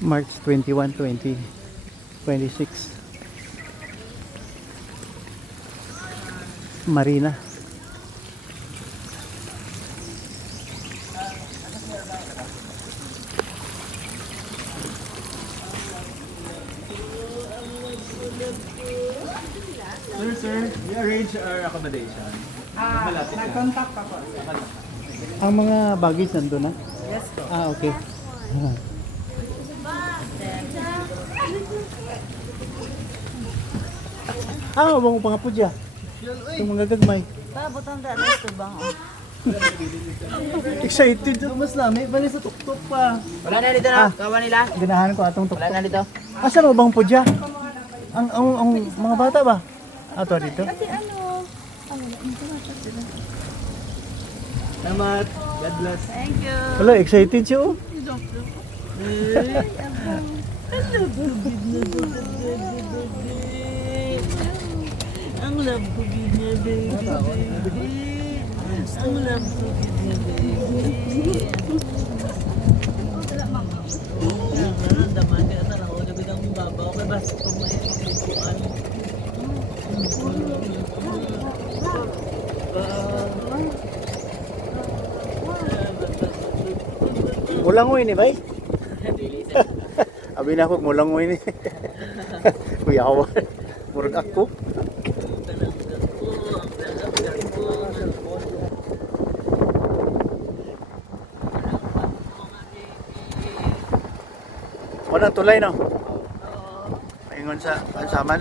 March 21, 2026. Marina. Sir, we arrange our accommodation. Nag-contact ako. Ang mga baggage nandun na? Yes po. Okay. Bang mga pudya. Itong mga gagmay. Pabutan da na ito bang? Excited. Mas lami. Bali sa tuktok pa. Wala na dito na. Kawan nila. Ganahan ko atong tuktok. Wala na dito. Asa mo bang pudya? Ang mga bata ba? Ato dito? Salamat. God bless. Thank you. Wala, excited siya oh. Ang love ko gina baby. Ang love ko gina baby. Daman ka na lang. Huwag na ang babaw. Kaya basta kung may pagkukuan. Mulangoy ni bay. Abi na ako mulangoy ni. Kuya ako. Murag ako. Walang tulay no? Ingon sa ansaman.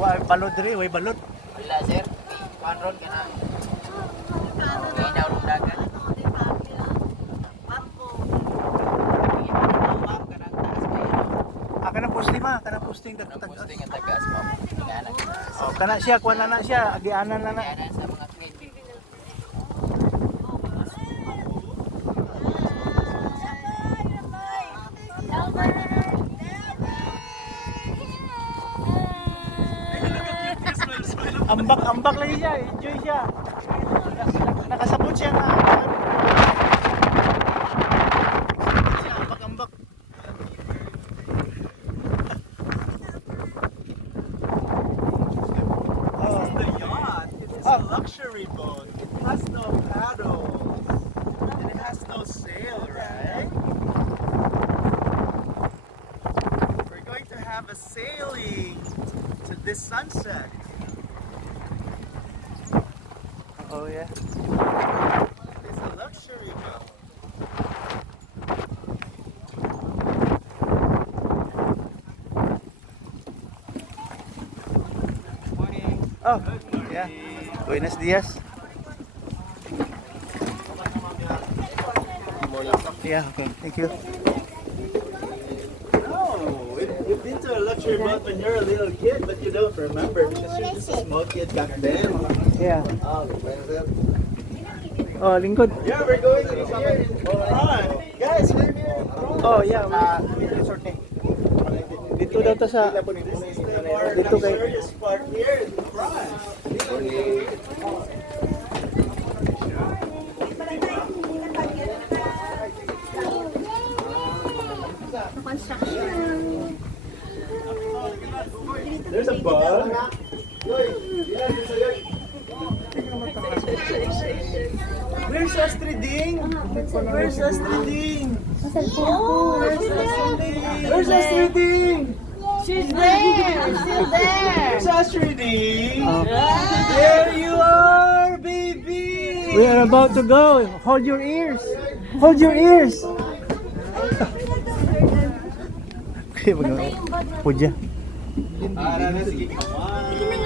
Way balod diri, way balod. Wala sir. Panron ka na. Ginaw rin dagat. Kana posting ma, kana posting dagdag. Posting ang tagas mo. Inanak. Oh, kana siya kuan na siya, agianan na na. Inanak sa mga tweet. Ambak lang siya, enjoy siya. Nakasabot siya na. Ambak. This is the yacht. It is a luxury boat. It has no paddles. And it has no sail, right? We're going to have a sailing to this sunset. Oh yeah. It's a luxury boat. Oh, yeah. Buenos dias. Yeah, okay. Thank you. Oh, you've been to a luxury boat when you're a little kid, but you don't remember because you're just a small kid back then. Yeah. Oh, Oh, lingkod. yeah, we're going in here in front. Guys, we're here in front. Oh, yeah. Resort ni. Dito daw ta sa This is the more Dito kay- luxurious part here in front. There's a bug. Where's Astriding? Where's Astriding? Where's Astriding? She's there. Still there. Where's Astriding? There you are, baby! We are about to go. Hold your ears. Hold your ears. Okay, pudya. Sige, come on.